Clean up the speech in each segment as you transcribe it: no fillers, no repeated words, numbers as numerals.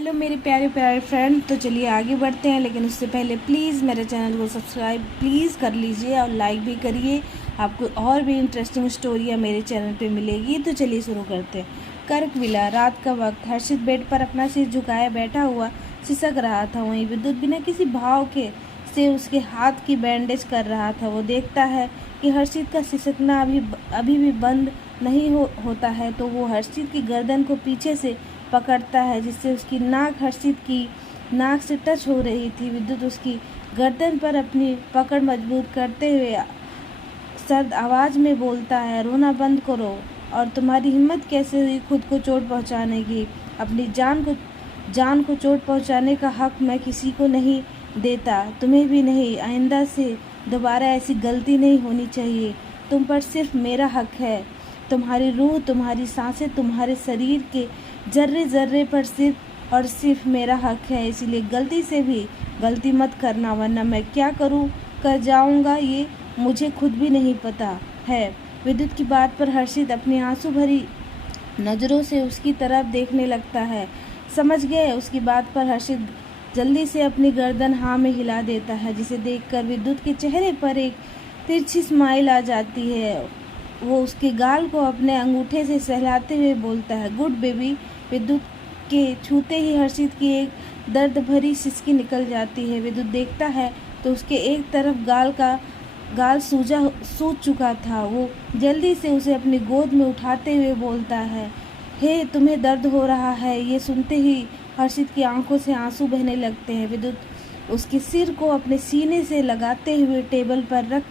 Hello मेरे प्यारे प्यारे फ्रेंड, तो चलिए आगे बढ़ते हैं। लेकिन उससे पहले प्लीज़ मेरे चैनल को सब्सक्राइब प्लीज़ कर लीजिए और लाइक भी करिए। आपको और भी इंटरेस्टिंग स्टोरियाँ मेरे चैनल पे मिलेगी। तो चलिए शुरू करते हैं। कर्क विला। रात का वक्त। हर्षित बेड पर अपना सिर झुकाए बैठा हुआ सिसक रहा था। वहीं विद्युत बिना किसी भाव के से उसके हाथ की बैंडेज कर रहा था। वो देखता है कि हर्षित का सिसकना अभी भी बंद नहीं होता है, तो वो हर्षित की गर्दन को पीछे से पकड़ता है, जिससे उसकी नाक हर्षित की नाक से टच हो रही थी। विद्युत उसकी गर्दन पर अपनी पकड़ मजबूत करते हुए सर्द आवाज़ में बोलता है, रोना बंद करो। और तुम्हारी हिम्मत कैसे हुई खुद को चोट पहुंचाने की? अपनी जान को चोट पहुंचाने का हक मैं किसी को नहीं देता, तुम्हें भी नहीं। आइंदा से दोबारा ऐसी गलती नहीं होनी चाहिए। तुम पर सिर्फ मेरा हक है। तुम्हारी रूह, तुम्हारी सांसें, तुम्हारे शरीर के जर्रे जर्रे पर सिर्फ और सिर्फ मेरा हक है। इसीलिए गलती से भी गलती मत करना, वरना मैं क्या कर जाऊंगा ये मुझे खुद भी नहीं पता है। विद्युत की बात पर हर्षित अपनी आंसू भरी नज़रों से उसकी तरफ देखने लगता है। समझ गए उसकी बात पर हर्षित जल्दी से अपनी गर्दन हाँ में हिला देता है, जिसे देखकर विद्युत के चेहरे पर एक तिरछी स्माइल आ जाती है। वो उसके गाल को अपने अंगूठे से सहलाते हुए बोलता है, गुड बेबी। विद्युत के छूते ही हर्षित की एक दर्द भरी सिसकी निकल जाती है। विद्युत देखता है तो उसके एक तरफ गाल सूज चुका था। वो जल्दी से उसे अपनी गोद में उठाते हुए बोलता है, हे तुम्हें दर्द हो रहा है? ये सुनते ही हर्षित की आंखों से आंसू बहने लगते हैं। विद्युत उसके सिर को अपने सीने से लगाते हुए टेबल पर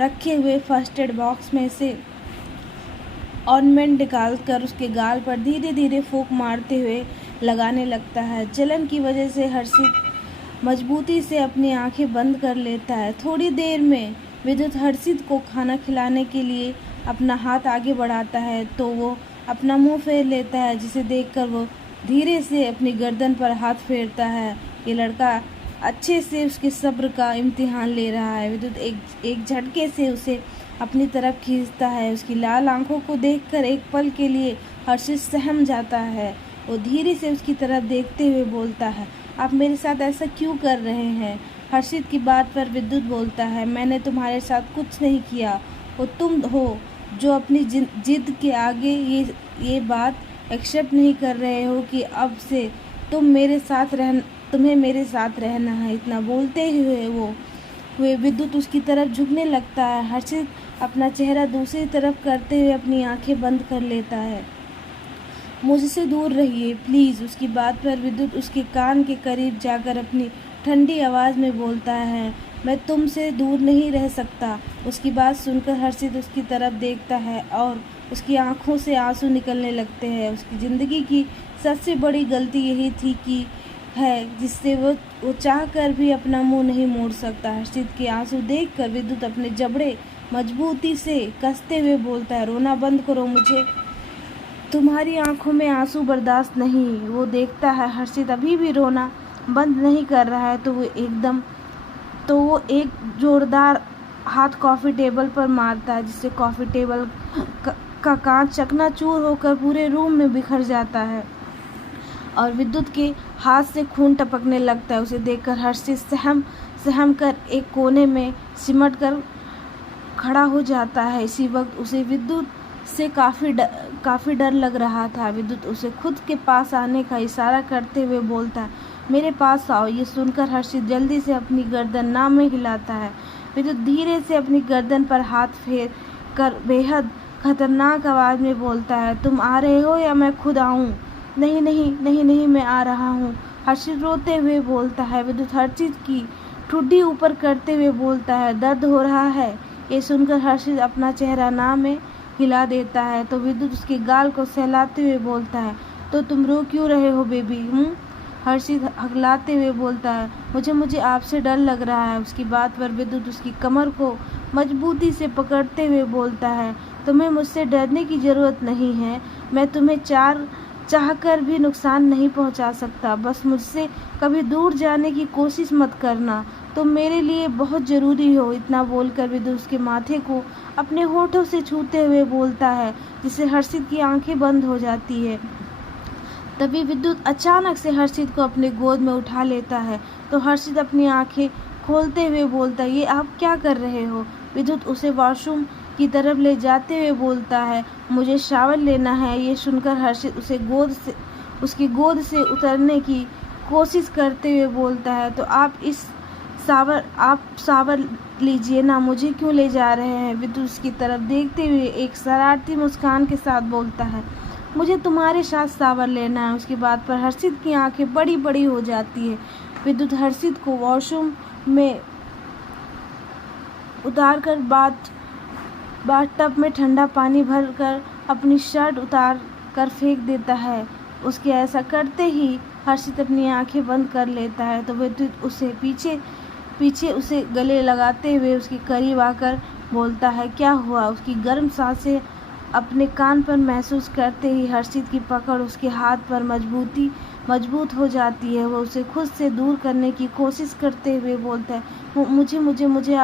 रखे हुए फर्स्ट एड बॉक्स में से ऑर्नामेंट निकालकर उसके गाल पर धीरे धीरे फूंक मारते हुए लगाने लगता है। जलन की वजह से हर्षित मजबूती से अपनी आंखें बंद कर लेता है। थोड़ी देर में विद्युत हर्षित को खाना खिलाने के लिए अपना हाथ आगे बढ़ाता है, तो वो अपना मुंह फेर लेता है, जिसे देखकर वो धीरे से अपनी गर्दन पर हाथ फेरता है। ये लड़का अच्छे से उसके सब्र का इम्तिहान ले रहा है। विद्युत एक झटके से उसे अपनी तरफ खींचता है। उसकी लाल आंखों को देखकर एक पल के लिए हर्षित सहम जाता है। वो धीरे से उसकी तरफ देखते हुए बोलता है, आप मेरे साथ ऐसा क्यों कर रहे हैं? हर्षित की बात पर विद्युत बोलता है, मैंने तुम्हारे साथ कुछ नहीं किया। वो तुम हो जो अपनी जिद के आगे ये बात एक्सेप्ट नहीं कर रहे हो कि अब से तुम्हें मेरे साथ रहना है। इतना बोलते हुए विद्युत उसकी तरफ झुकने लगता है। हर्षित अपना चेहरा दूसरी तरफ करते हुए अपनी आंखें बंद कर लेता है। मुझसे दूर रहिए प्लीज़। उसकी बात पर विद्युत उसके कान के करीब जाकर अपनी ठंडी आवाज़ में बोलता है, मैं तुमसे दूर नहीं रह सकता। उसकी बात सुनकर हर्षित उसकी तरफ देखता है और उसकी आंखों से आंसू निकलने लगते हैं। उसकी ज़िंदगी की सबसे बड़ी गलती यही थी कि जिससे वो चाह कर भी अपना मुंह नहीं मोड़ सकता। हर्षित के आंसू देखकर विद्युत अपने जबड़े मजबूती से कसते हुए बोलता है, रोना बंद करो, मुझे तुम्हारी आंखों में आंसू बर्दाश्त नहीं। वो देखता है हर्षित अभी भी रोना बंद नहीं कर रहा है, तो वो एक जोरदार हाथ कॉफ़ी टेबल पर मारता है, जिससे कॉफ़ी टेबल का कांच चकनाचूर होकर पूरे रूम में बिखर जाता है और विद्युत के हाथ से खून टपकने लगता है। उसे देखकर हर्षित सहम कर एक कोने में सिमट कर खड़ा हो जाता है। इसी वक्त उसे विद्युत से काफ़ी डर लग रहा था। विद्युत उसे खुद के पास आने का इशारा करते हुए बोलता है, मेरे पास आओ। ये सुनकर हर्षित जल्दी से अपनी गर्दन नाम में हिलाता है। विद्युत धीरे से अपनी गर्दन पर हाथ फेर कर बेहद खतरनाक आवाज़ में बोलता है, तुम आ रहे हो या मैं खुद आऊँ? नहीं नहीं नहीं नहीं, मैं आ रहा हूँ। हर्षित रोते हुए बोलता है। विद्युत हर्षित की ठुड्डी ऊपर करते हुए बोलता है, दर्द हो रहा है? ये सुनकर हर्षित अपना चेहरा नाम में हिला देता है, तो विद्युत उसके गाल को सहलाते हुए बोलता है, तो तुम रो क्यों रहे हो बेबी? हर्षित हकलाते हुए बोलता है, मुझे आपसे डर लग रहा है। उसकी बात पर विद्युत उसकी कमर को मजबूती से पकड़ते हुए बोलता है, तुम्हें मुझसे डरने की ज़रूरत नहीं है। मैं तुम्हें चाहकर भी नुकसान नहीं पहुंचा सकता। बस मुझसे कभी दूर जाने की कोशिश मत करना, तुम मेरे लिए बहुत ज़रूरी हो। इतना बोलकर विद्युत उसके माथे को अपने होठों से छूते हुए बोलता है, जिससे हर्षित की आंखें बंद हो जाती है। तभी विद्युत अचानक से हर्षित को अपने गोद में उठा लेता है। तो हर्षित अपनी आंखें खोलते हुए बोलता है, ये आप क्या कर रहे हो? विद्युत उसे वॉशरूम की तरफ ले जाते हुए बोलता है, मुझे शावर लेना है। ये सुनकर हर्षित उसकी गोद से उतरने की कोशिश करते हुए बोलता है, तो आप शावर लीजिए ना, मुझे क्यों ले जा रहे हैं? विद्युत उसकी तरफ देखते हुए एक शरारती मुस्कान के साथ बोलता है, मुझे तुम्हारे साथ शावर लेना है। उसकी बात पर हर्षित की आंखें बड़ी बड़ी हो जाती है। विद्युत हर्षित को वॉशरूम में उतारकर बाथटब में ठंडा पानी भरकर अपनी शर्ट उतार कर फेंक देता है। उसके ऐसा करते ही हर्षित अपनी आंखें बंद कर लेता है। तो विद्युत उसे पीछे उसे गले लगाते हुए उसके करीब आकर बोलता है, क्या हुआ? उसकी गर्म सांसें अपने कान पर महसूस करते ही हर्षित की पकड़ उसके हाथ पर मजबूत हो जाती है। वो उसे खुद से दूर करने की कोशिश करते हुए बोलता है, मुझे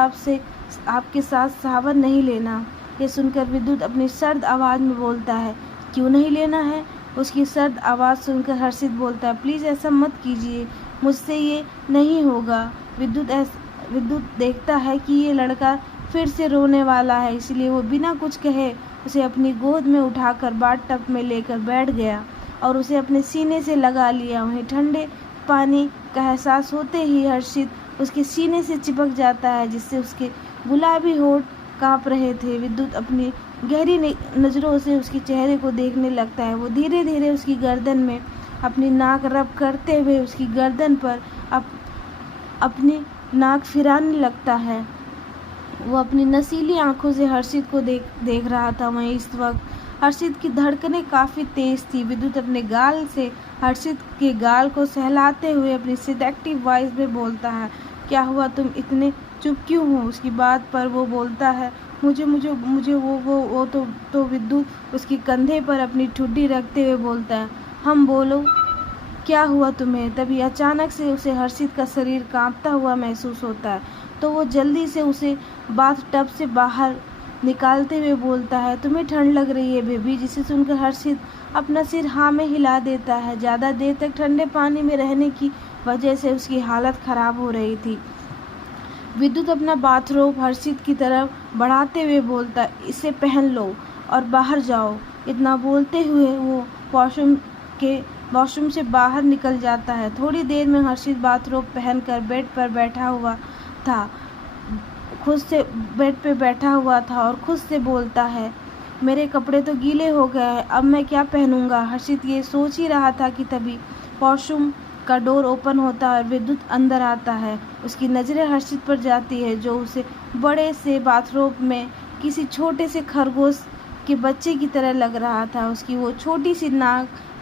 आपके साथ शावर नहीं लेना। ये सुनकर विद्युत अपनी सर्द आवाज़ में बोलता है, क्यों नहीं लेना है? उसकी सर्द आवाज़ सुनकर हर्षित बोलता है, प्लीज़ ऐसा मत कीजिए, मुझसे ये नहीं होगा। विद्युत देखता है कि ये लड़का फिर से रोने वाला है, इसलिए वो बिना कुछ कहे उसे अपनी गोद में उठाकर बाथटब में लेकर बैठ गया और उसे अपने सीने से लगा लिया। वहीं ठंडे पानी का एहसास होते ही हर्षित उसके सीने से चिपक जाता है, जिससे उसके गुलाबी होंठ कांप रहे थे। विद्युत अपनी गहरी नज़रों से उसके चेहरे को देखने लगता है। वो धीरे धीरे उसकी गर्दन में अपनी नाक रब करते हुए उसकी गर्दन पर अपनी नाक फिराने लगता है। वो अपनी नसीली आंखों से हर्षित को देख रहा था। वहीं इस वक्त हर्षित की धड़कनें काफ़ी तेज़ थी। विद्युत अपने गाल से हर्षित के गाल को सहलाते हुए अपनी सेडेक्टिव वॉइस में बोलता है, क्या हुआ, तुम इतने चुप क्यों हो? उसकी बात पर वो बोलता है, मुझे वो तो विद्युत उसके कंधे पर अपनी ठुड्डी रखते हुए बोलता है, हम बोलो, क्या हुआ तुम्हें? तभी अचानक से उसे हर्षित का शरीर कांपता हुआ महसूस होता है। तो वो जल्दी से उसे बाथटब से बाहर निकालते हुए बोलता है, तुम्हें ठंड लग रही है बेबी? जिसे सुनकर हर्षित अपना सिर हाँ में हिला देता है। ज़्यादा देर तक ठंडे पानी में रहने की वजह से उसकी हालत ख़राब हो रही थी। विद्युत अपना बाथरोब हर्षित की तरफ बढ़ाते हुए बोलता है, इसे पहन लो और बाहर जाओ। इतना बोलते हुए वो वॉशरूम से बाहर निकल जाता है। थोड़ी देर में हर्षित बाथरोब पहनकर बेड पे बैठा हुआ था और खुद से बोलता है, मेरे कपड़े तो गीले हो गए हैं, अब मैं क्या पहनूंगा? हर्षित ये सोच ही रहा था कि तभी वॉशरूम का डोर ओपन होता है और विद्युत अंदर आता है। उसकी नज़रें हर्षित पर जाती है, जो उसे बड़े से बाथरोब में किसी छोटे से खरगोश के बच्चे की तरह लग रहा था। उसकी वो छोटी सी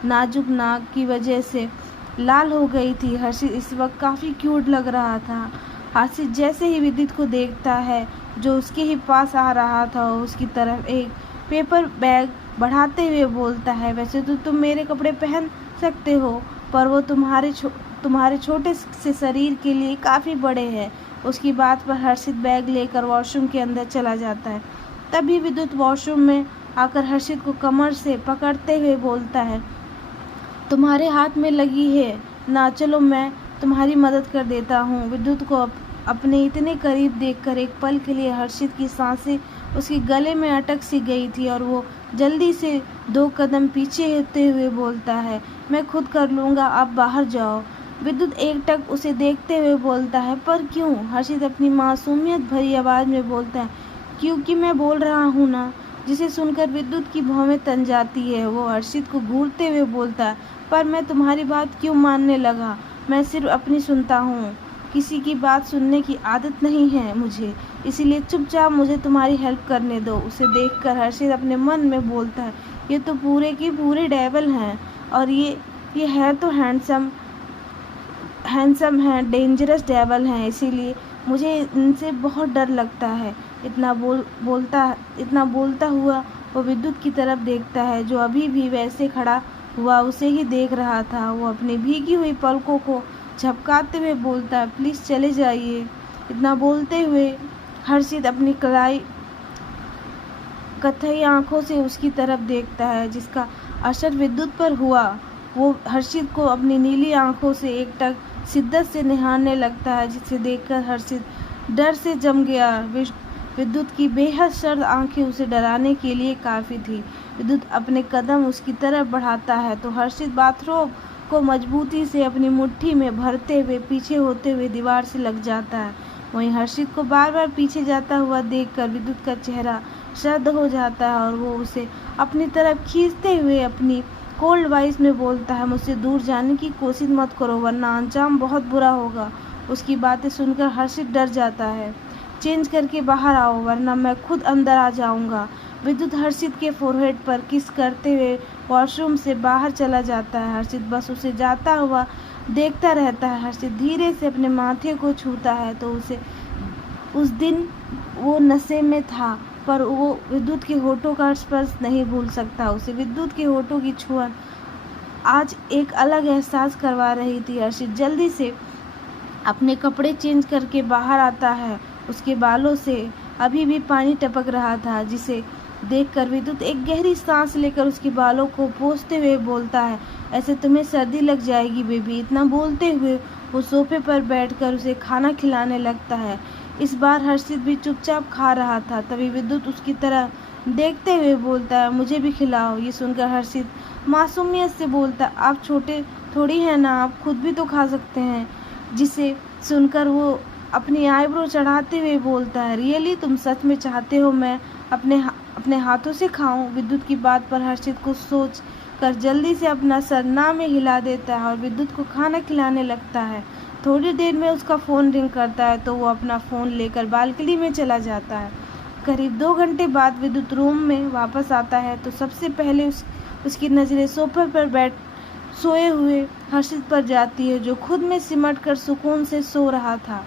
नाजुक नाक की वजह से लाल हो गई थी। हर्षित इस वक्त काफ़ी क्यूट लग रहा था। हर्षित जैसे ही विद्युत को देखता है, जो उसके ही पास आ रहा था, उसकी तरफ एक पेपर बैग बढ़ाते हुए बोलता है, वैसे तो तुम मेरे कपड़े पहन सकते हो, पर वो तुम्हारे छोटे से शरीर के लिए काफ़ी बड़े हैं। उसकी बात पर हर्षित बैग लेकर वॉशरूम के अंदर चला जाता है। तभी विद्युत वॉशरूम में आकर हर्षित को कमर से पकड़ते हुए बोलता है, तुम्हारे हाथ में लगी है ना, चलो मैं तुम्हारी मदद कर देता हूँ। विद्युत को अपने इतने करीब देखकर एक पल के लिए हर्षित की सांसें उसके गले में अटक सी गई थी और वो जल्दी से 2 कदम पीछे होते हुए बोलता है, मैं खुद कर लूँगा, आप बाहर जाओ। विद्युत एकटक उसे देखते हुए बोलता है, पर क्यों? हर्षित अपनी मासूमियत भरी आवाज़ में बोलता है, क्योंकि मैं बोल रहा हूँ ना। जिसे सुनकर विद्युत की भौहें तन जाती है। वो हर्षित को घूरते हुए बोलता है, पर मैं तुम्हारी बात क्यों मानने लगा? मैं सिर्फ अपनी सुनता हूँ, किसी की बात सुनने की आदत नहीं है मुझे, इसीलिए चुपचाप मुझे तुम्हारी हेल्प करने दो। उसे देखकर हर्षित अपने मन में बोलता है, ये तो पूरे की पूरे डेविल हैं और ये है तो हैंडसम है, डेंजरस डेविल हैं, इसीलिए मुझे इनसे बहुत डर लगता है। इतना बोलता हुआ वो विद्युत की तरफ देखता है, जो अभी भी वैसे खड़ा हुआ उसे ही देख रहा था। वो अपनी भीगी हुई पलकों को झपकाते हुए बोलता है, प्लीज़ चले जाइए। इतना बोलते हुए हर्षित अपनी कथई आंखों से उसकी तरफ देखता है, जिसका असर विद्युत पर हुआ। वो हर्षित को अपनी नीली आंखों से एकटक शिद्दत से निहारने लगता है, जिसे देखकर हर्षित डर से जम गया। विद्युत की बेहद सर्द आंखें उसे डराने के लिए काफ़ी थी। विद्युत अपने कदम उसकी तरफ बढ़ाता है तो हर्षित बाथरोब को मजबूती से अपनी मुट्ठी में भरते हुए पीछे होते हुए दीवार से लग जाता है। वहीं हर्षित को बार बार पीछे जाता हुआ देखकर विद्युत का चेहरा सर्द हो जाता है और वो उसे अपनी तरफ खींचते हुए अपनी कोल्ड वॉइस में बोलता है, मुझसे दूर जाने की कोशिश मत करो वरना अंजाम बहुत बुरा होगा। उसकी बातें सुनकर हर्षित डर जाता है। चेंज करके बाहर आओ वरना मैं खुद अंदर आ जाऊंगा। विद्युत हर्षित के फोरहेड पर किस करते हुए वॉशरूम से बाहर चला जाता है। हर्षित बस उसे जाता हुआ देखता रहता है। हर्षित धीरे से अपने माथे को छूता है तो उस दिन वो नशे में था, पर वो विद्युत के होठों का स्पर्श नहीं भूल सकता। उसे विद्युत के होठों की छुअन आज एक अलग एहसास करवा रही थी। हर्षित जल्दी से अपने कपड़े चेंज करके बाहर आता है। उसके बालों से अभी भी पानी टपक रहा था, जिसे देखकर विद्युत एक गहरी सांस लेकर उसके बालों को पोंछते हुए बोलता है, ऐसे तुम्हें सर्दी लग जाएगी बेबी। इतना बोलते हुए वो सोफे पर बैठकर उसे खाना खिलाने लगता है। इस बार हर्षित भी चुपचाप खा रहा था। तभी विद्युत उसकी तरफ देखते हुए बोलता है, मुझे भी खिलाओ। ये सुनकर हर्षित मासूमियत से बोलता है, आप छोटे थोड़ी हैं ना, आप खुद भी तो खा सकते हैं। जिसे सुनकर वो अपनी आईब्रो चढ़ाते हुए बोलता है, रियली तुम सच में चाहते हो मैं अपने हाथों से खाऊं? विद्युत की बात पर हर्षित को सोच कर जल्दी से अपना सर ना में हिला देता है और विद्युत को खाना खिलाने लगता है। थोड़ी देर में उसका फ़ोन रिंग करता है तो वो अपना फ़ोन लेकर बालकनी में चला जाता है। करीब 2 घंटे बाद विद्युत रूम में वापस आता है तो सबसे पहले उसकी नज़रें सोफे पर सोए हुए हर्षित पर जाती है, जो खुद में सिमट कर सुकून से सो रहा था।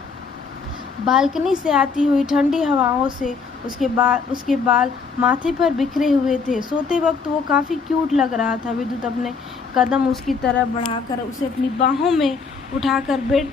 बालकनी से आती हुई ठंडी हवाओं से उसके बाल माथे पर बिखरे हुए थे। सोते वक्त वो काफ़ी क्यूट लग रहा था। विद्युत अपने कदम उसकी तरफ बढ़ाकर उसे अपनी बाहों में उठाकर बेड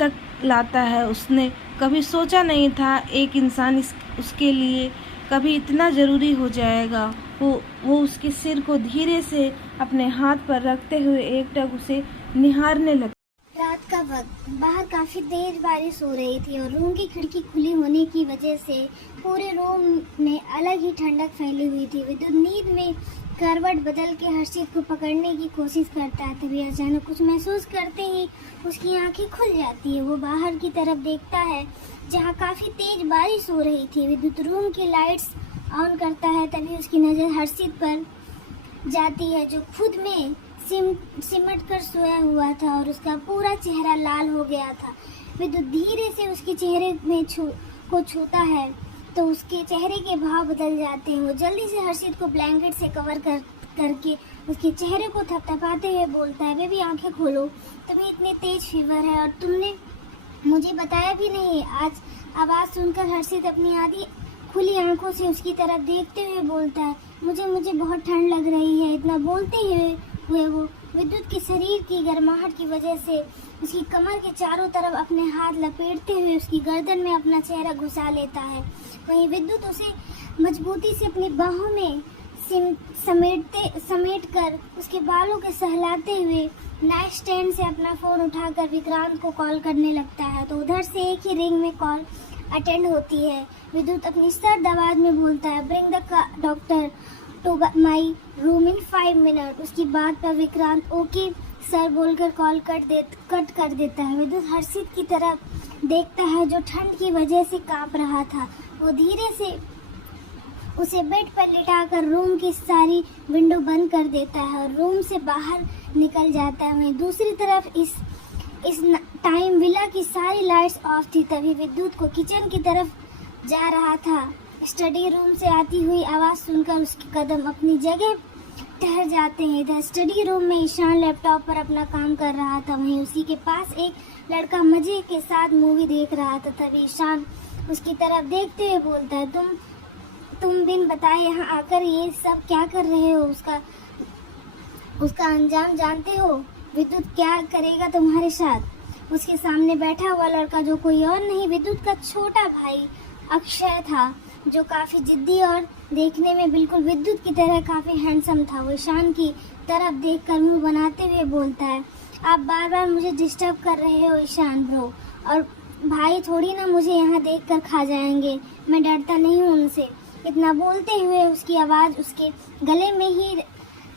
तक लाता है। उसने कभी सोचा नहीं था एक इंसान उसके लिए कभी इतना ज़रूरी हो जाएगा। वो उसके सिर को धीरे से अपने हाथ पर रखते हुए एकटक उसे निहारने लगा। रात का वक्त, बाहर काफी तेज बारिश हो रही थी और रूम की खिड़की खुली होने की वजह से पूरे रूम में अलग ही ठंडक फैली हुई थी। विद्युत नींद में करवट बदल के हर्षित को पकड़ने की कोशिश करता है। तभी अचानक कुछ महसूस करते ही उसकी आंखें खुल जाती है। वो बाहर की तरफ देखता है जहाँ काफी तेज बारिश हो रही थी। विद्युत रूम की लाइट्स ऑन करता है। तभी उसकी नज़र हर्षित पर जाती है, जो खुद में सिमट कर सोया हुआ था और उसका पूरा चेहरा लाल हो गया था। विद्युत धीरे से उसके चेहरे में को छूता है तो उसके चेहरे के भाव बदल जाते हैं। वो जल्दी से हर्षित को ब्लैंकेट से कवर करके उसके चेहरे को थपथपाते हुए बोलता है, बेबी आंखें खोलो, तुम्हें इतने तेज फीवर है और तुमने मुझे बताया भी नहीं। आज आवाज़ सुनकर हर्षित अपनी आधी खुली आंखों से उसकी तरफ देखते हुए बोलता है, मुझे बहुत ठंड लग रही है। इतना बोलते हुए वो विद्युत के शरीर की गर्माहट की वजह से उसकी कमर के चारों तरफ अपने हाथ लपेटते हुए उसकी गर्दन में अपना चेहरा घुसा लेता है। वहीं विद्युत उसे मजबूती से अपनी बाहों में समेट कर उसके बालों के सहलाते हुए नाइट स्टैंड से अपना फ़ोन उठाकर विक्रांत को कॉल करने लगता है। तो उधर से एक ही रिंग में कॉल अटेंड होती है। विद्युत अपनी सर्द आवाज़ में बोलता है, bring the doctor to my room in 5 minute. उसकी बात पर विक्रांत ओके सर बोलकर कॉल कट कर देता है। विद्युत हर्षित की तरफ देखता है जो ठंड की वजह से कांप रहा था। वो धीरे से उसे बेड पर लिटाकर रूम की सारी विंडो बंद कर देता है और रूम से बाहर निकल जाता है। वहीं दूसरी तरफ इस टाइम विला की सारी लाइट्स ऑफ थी। तभी विद्युत को किचन की तरफ जा रहा था। स्टडी रूम से आती हुई आवाज़ सुनकर उसके कदम अपनी जगह ठहर जाते हैं। इधर स्टडी रूम में ईशान लैपटॉप पर अपना काम कर रहा था। वहीं उसी के पास एक लड़का मजे के साथ मूवी देख रहा था। तभी ईशान उसकी तरफ देखते हुए बोलता है, तुम बिन बताए यहाँ आकर ये सब क्या कर रहे हो? उसका अंजाम जानते हो? विद्युत क्या करेगा तुम्हारे साथ? उसके सामने बैठा हुआ लड़का जो कोई और नहीं विद्युत का छोटा भाई अक्षय था, जो काफ़ी जिद्दी और देखने में बिल्कुल विद्युत की तरह काफ़ी हैंडसम था। वो ईशान की तरफ देखकर मुंह बनाते हुए बोलता है, आप बार बार मुझे डिस्टर्ब कर रहे हो ईशान ब्रो, और भाई थोड़ी ना मुझे यहाँ देखकर खा जाएंगे, मैं डरता नहीं हूँ उनसे। इतना बोलते हुए उसकी आवाज़ उसके गले में ही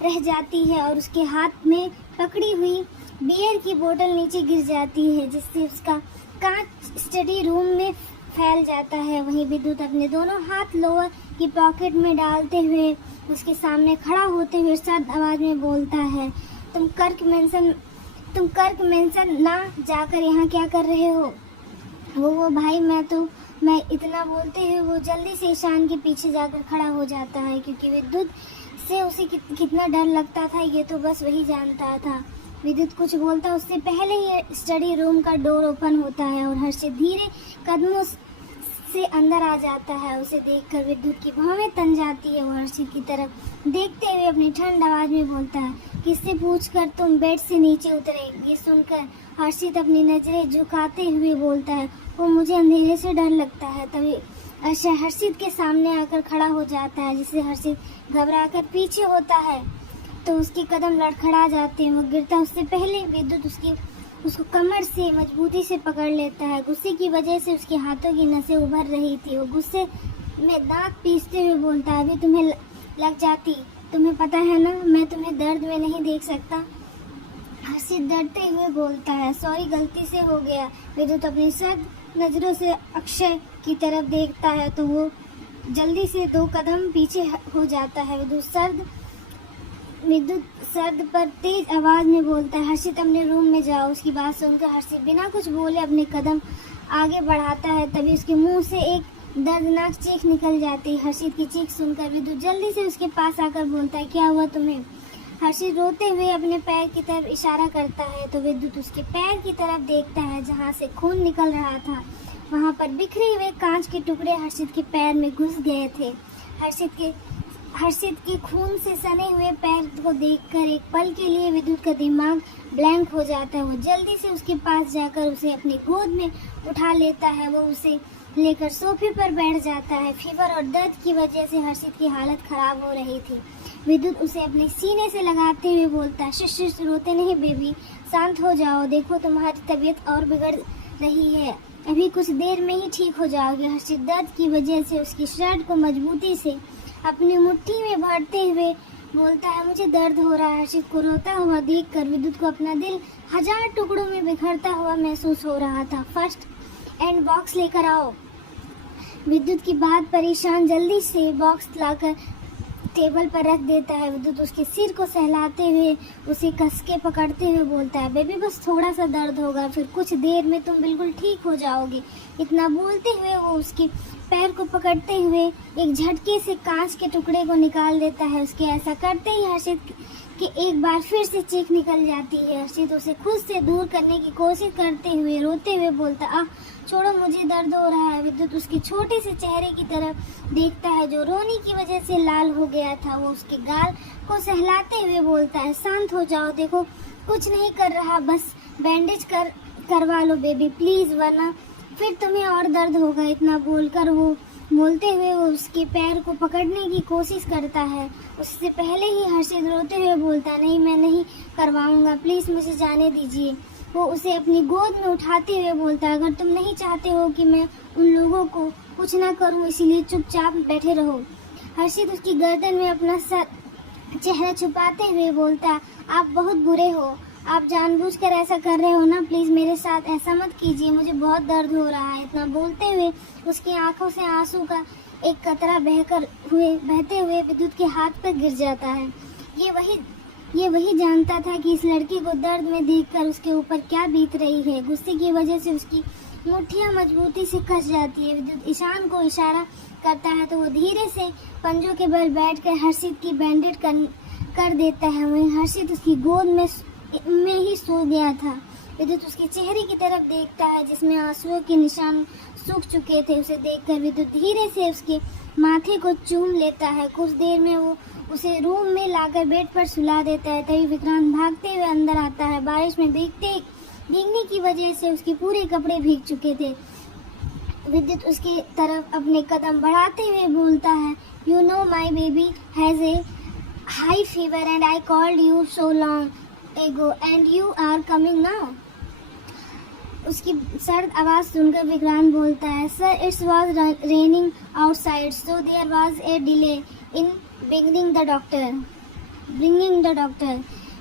रह जाती है और उसके हाथ में पकड़ी हुई बियर की बोतल नीचे गिर जाती है, जिससे उसका कांच स्टडी रूम में फैल जाता है। वहीं विद्युत अपने दोनों हाथ लोअर की पॉकेट में डालते हुए उसके सामने खड़ा होते हुए सर्द आवाज में बोलता है, तुम कर्क मेंशन ना जाकर यहाँ क्या कर रहे हो? वो भाई मैं इतना बोलते हुए वो जल्दी से ईशान के पीछे जाकर खड़ा हो जाता है, क्योंकि विद्युत से उसे कितना डर लगता था ये तो बस वही जानता था। विद्युत कुछ बोलता उससे पहले ही स्टडी रूम का डोर ओपन होता है और हर्षित धीरे कदमों से अंदर आ जाता है। उसे देखकर विद्युत की भौहें तन जाती है। वो हर्षित की तरफ देखते हुए अपनी ठंड आवाज में बोलता है, किससे पूछकर तुम बेड से नीचे उतरे? ये सुनकर हर्षित अपनी नजरें झुकाते हुए बोलता है, वो मुझे अंधेरे से डर लगता है। तभी हर्षित के सामने आकर खड़ा हो जाता है, जिससे हर्षित घबराकर पीछे होता है तो उसके कदम लड़खड़ा जाते हैं। वो गिरता उससे पहले विद्युत उसको कमर से मजबूती से पकड़ लेता है। गुस्से की वजह से उसके हाथों की नसें उभर रही थी। वो गुस्से में दांत पीसते हुए बोलता है, अभी तुम्हें लग जाती, तुम्हें पता है ना मैं तुम्हें दर्द में नहीं देख सकता। हर्षित डरते हुए बोलता है, सॉरी गलती से हो गया। विद्युत अपनी सर्द नजरों से अक्षय की तरफ देखता है तो वो जल्दी से 2 कदम पीछे हो जाता है। विद्युत सर्द पर तेज आवाज में बोलता है, हर्षित अपने रूम में जाओ। उसकी बात सुनकर हर्षित बिना कुछ बोले अपने कदम आगे बढ़ाता है। तभी उसके मुंह से एक दर्दनाक चीख निकल जाती है। हर्षित की चीख सुनकर विद्युत जल्दी से उसके पास आकर बोलता है, क्या हुआ तुम्हें? हर्षित रोते हुए अपने पैर की तरफ इशारा करता है तो विद्युत उसके पैर की तरफ देखता है जहाँ से खून निकल रहा था। वहाँ पर बिखरे हुए कांच के टुकड़े हर्षित के पैर में घुस गए थे। हर्षित के खून से सने हुए पैर को देखकर एक पल के लिए विद्युत का दिमाग ब्लैंक हो जाता है। वो जल्दी से उसके पास जाकर उसे अपनी गोद में उठा लेता है। वो उसे लेकर सोफे पर बैठ जाता है। फीवर और दर्द की वजह से हर्षित की हालत खराब हो रही थी। विद्युत उसे अपने सीने से लगाते हुए बोलता है, शिश रोते नहीं बेबी, शांत हो जाओ, देखो तुम्हारी तबीयत और बिगड़ रही है, अभी कुछ देर में ही ठीक हो जाओगे। हर्षित दर्द की वजह से उसकी शर्ट को मजबूती से अपनी मुट्ठी में भरते हुए बोलता है, मुझे दर्द हो रहा है। हर्षित को रोता हुआ देखकर विद्युत को अपना दिल 1000 टुकड़ों में बिखरता हुआ महसूस हो रहा था। फर्स्ट एंड बॉक्स लेकर आओ। विद्युत की बात परेशान जल्दी से बॉक्स लाकर टेबल पर रख देता है। विद्युत उसके सिर को सहलाते हुए उसे कस के पकड़ते हुए बोलता है, बेबी बस थोड़ा सा दर्द होगा, फिर कुछ देर में तुम बिल्कुल ठीक हो जाओगे। इतना बोलते हुए वो उसके पैर को पकड़ते हुए एक झटके से कांच के टुकड़े को निकाल देता है। उसके ऐसा करते ही हर्षित कि एक बार फिर से चीख निकल जाती है। हर्षित उसे खुद से दूर करने की कोशिश करते हुए रोते हुए बोलता, छोड़ो मुझे दर्द हो रहा है। विद्युत उसके छोटे से चेहरे की तरफ देखता है जो रोने की वजह से लाल हो गया था। वो उसके गाल को सहलाते हुए बोलता है, शांत हो जाओ, देखो कुछ नहीं कर रहा, बस बैंडेज करवा लो बेबी प्लीज, वरना फिर तुम्हें और दर्द होगा। इतना बोलते हुए वो उसके पैर को पकड़ने की कोशिश करता है। उससे पहले ही हर्षित रोते हुए बोलता, नहीं मैं नहीं करवाऊंगा, प्लीज मुझे जाने दीजिए। वो उसे अपनी गोद में उठाते हुए बोलता, अगर तुम नहीं चाहते हो कि मैं उन लोगों को कुछ ना करूं, इसीलिए चुपचाप बैठे रहो। हर्षित उसकी गर्दन में अपना चेहरा छुपाते हुए बोलता, आप बहुत बुरे हो, आप जानबूझकर ऐसा कर रहे हो ना, प्लीज मेरे साथ ऐसा मत कीजिए, मुझे बहुत दर्द हो रहा है। इतना बोलते हुए उसकी आंखों से आंसू का एक कतरा बहते हुए विद्युत के हाथ पर गिर जाता है। ये वही जानता था कि इस लड़की को दर्द में देखकर उसके ऊपर क्या बीत रही है। गुस्से की वजह से उसकी मुट्ठियां मजबूती से कस जाती है। विद्युत ईशान को इशारा करता है तो वो धीरे से पंजों के बल बैठकर हर्षित की बैंडेज कर देता है। वहीं हर्षित उसकी गोद में ही सो गया था। विद्युत उसके चेहरे की तरफ देखता है जिसमें आंसुओं के निशान सूख चुके थे। उसे देखकर विद्युत धीरे से उसके माथे को चूम लेता है। कुछ देर में वो उसे रूम में लाकर बेड पर सुला देता है। तभी विक्रांत भागते हुए अंदर आता है। बारिश में भीगने की वजह से उसके पूरे कपड़े भीग चुके थे। विद्युत उसकी तरफ अपने कदम बढ़ाते हुए बोलता है, you know my baby has a high fever and I called you so long ago and you are coming now. उसकी सर्द आवाज़ सुनकर विक्रांत बोलता है, sir it's was raining outside so there was a delay in bringing the doctor.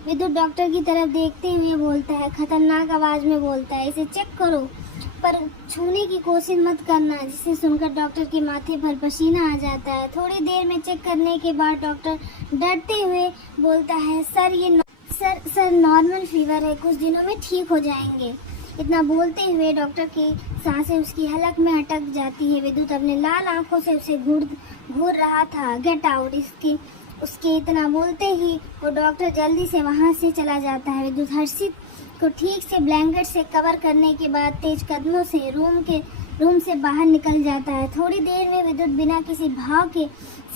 Vidyut doctor की तरफ देखते हुए बोलता है, खतरनाक आवाज़ में बोलता है, इसे चेक करो पर छूने की कोशिश मत करना, जिसे सुनकर डॉक्टर के माथे पर पसीना आ जाता है। थोड़ी देर में चेक करने के बाद डॉक्टर डरते हुए बोलता है, सर नॉर्मल फीवर है, कुछ दिनों में ठीक हो जाएंगे। इतना बोलते हुए डॉक्टर की सांसें उसकी हलक में अटक जाती है। विद्युत अपने लाल आंखों से उसे घूर रहा था। Get out. उसके इतना बोलते ही वो डॉक्टर जल्दी से वहाँ से चला जाता है। विद्युत हर्षित को ठीक से ब्लैंकेट से कवर करने के बाद तेज कदमों से रूम से बाहर निकल जाता है। थोड़ी देर में विद्युत बिना किसी भाव के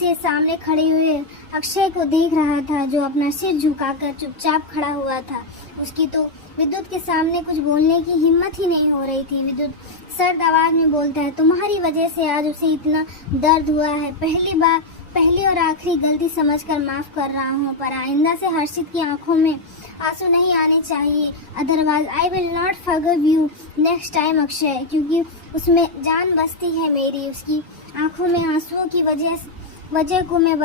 से सामने खड़े हुए अक्षय को देख रहा था, जो अपना सिर झुकाकर चुपचाप खड़ा हुआ था। उसकी तो विद्युत के सामने कुछ बोलने की हिम्मत ही नहीं हो रही थी। विद्युत सर्द आवाज में बोलता है, तुम्हारी वजह से आज उसे इतना दर्द हुआ है। पहली और आखिरी गलती समझकर माफ कर रहा हूँ, पर आइंदा से हर्षित की आंखों में आंसू नहीं आने चाहिए, otherwise I will not forgive you next time Akshay, क्योंकि उसमें जान बसती है मेरी। उसकी आंखों में आंसुओं की वजह को मैं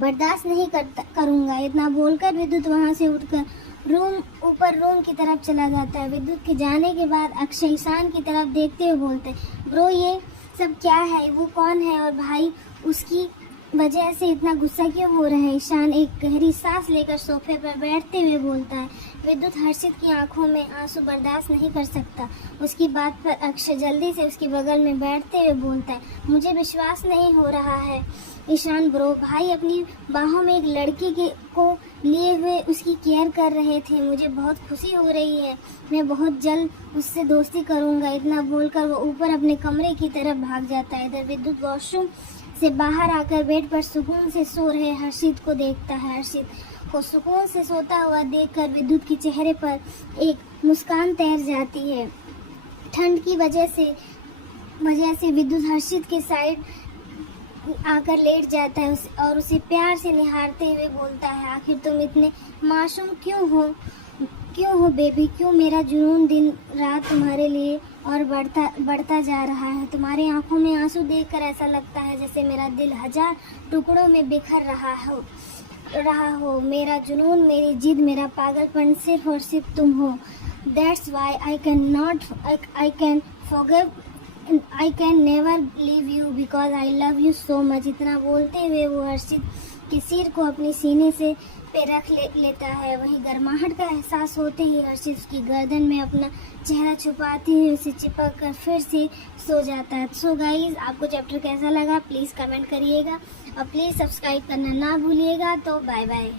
बर्दाश्त नहीं करूँगा। इतना बोलकर विद्युत वहाँ से उठकर रूम की तरफ चला जाता है। विद्युत के जाने के बाद अक्षय ईशान की तरफ देखते हुए बोलते हैं, ब्रो ये सब क्या है, वो कौन है और भाई उसकी वजह से इतना गुस्सा क्यों हो रहा है। ईशान एक गहरी सांस लेकर सोफे पर बैठते हुए बोलता है। विद्युत हर्षित की आंखों में आंसू बर्दाश्त नहीं कर सकता। उसकी बात पर अक्षय जल्दी से उसके बगल में बैठते हुए बोलता है, मुझे विश्वास नहीं हो रहा है ईशान ब्रो, भाई अपनी बाहों में एक लड़की को लिए हुए उसकी केयर कर रहे थे। मुझे बहुत खुशी हो रही है, मैं बहुत जल्द उससे दोस्ती करूंगा। इतना बोलकर वो ऊपर अपने कमरे की तरफ भाग जाता है। इधर विद्युत वॉशरूम से बाहर आकर बेड पर सुकून से सो रहे हर्षित को देखता है। हर्षित को सुकून से सोता हुआ देखकर विद्युत के चेहरे पर एक मुस्कान तैर जाती है। ठंड की वजह से विद्युत हर्षित के साइड आकर लेट जाता है और उसे प्यार से निहारते हुए बोलता है, आखिर तुम इतने मासूम क्यों हो बेबी, क्यों मेरा जुनून दिन रात तुम्हारे लिए और बढ़ता जा रहा है। तुम्हारी आंखों में आंसू देखकर ऐसा लगता है जैसे मेरा दिल 1000 टुकड़ों में बिखर रहा हो। मेरा जुनून, मेरी जिद, मेरा पागलपन सिर्फ और सिर्फ तुम हो। That's why I can never leave you because I love you so much। इतना बोलते हुए वो हर्षित के सिर को अपने सीने से पे रख लेता है। वहीं गर्माहट का एहसास होते ही हर्षित उसकी गर्दन में अपना चेहरा छुपाते हुए उसे चिपक कर फिर से सो जाता है। सो गाइज, आपको चैप्टर कैसा लगा प्लीज़ कमेंट करिएगा और प्लीज़ सब्सक्राइब करना ना भूलिएगा। तो बाय बाय।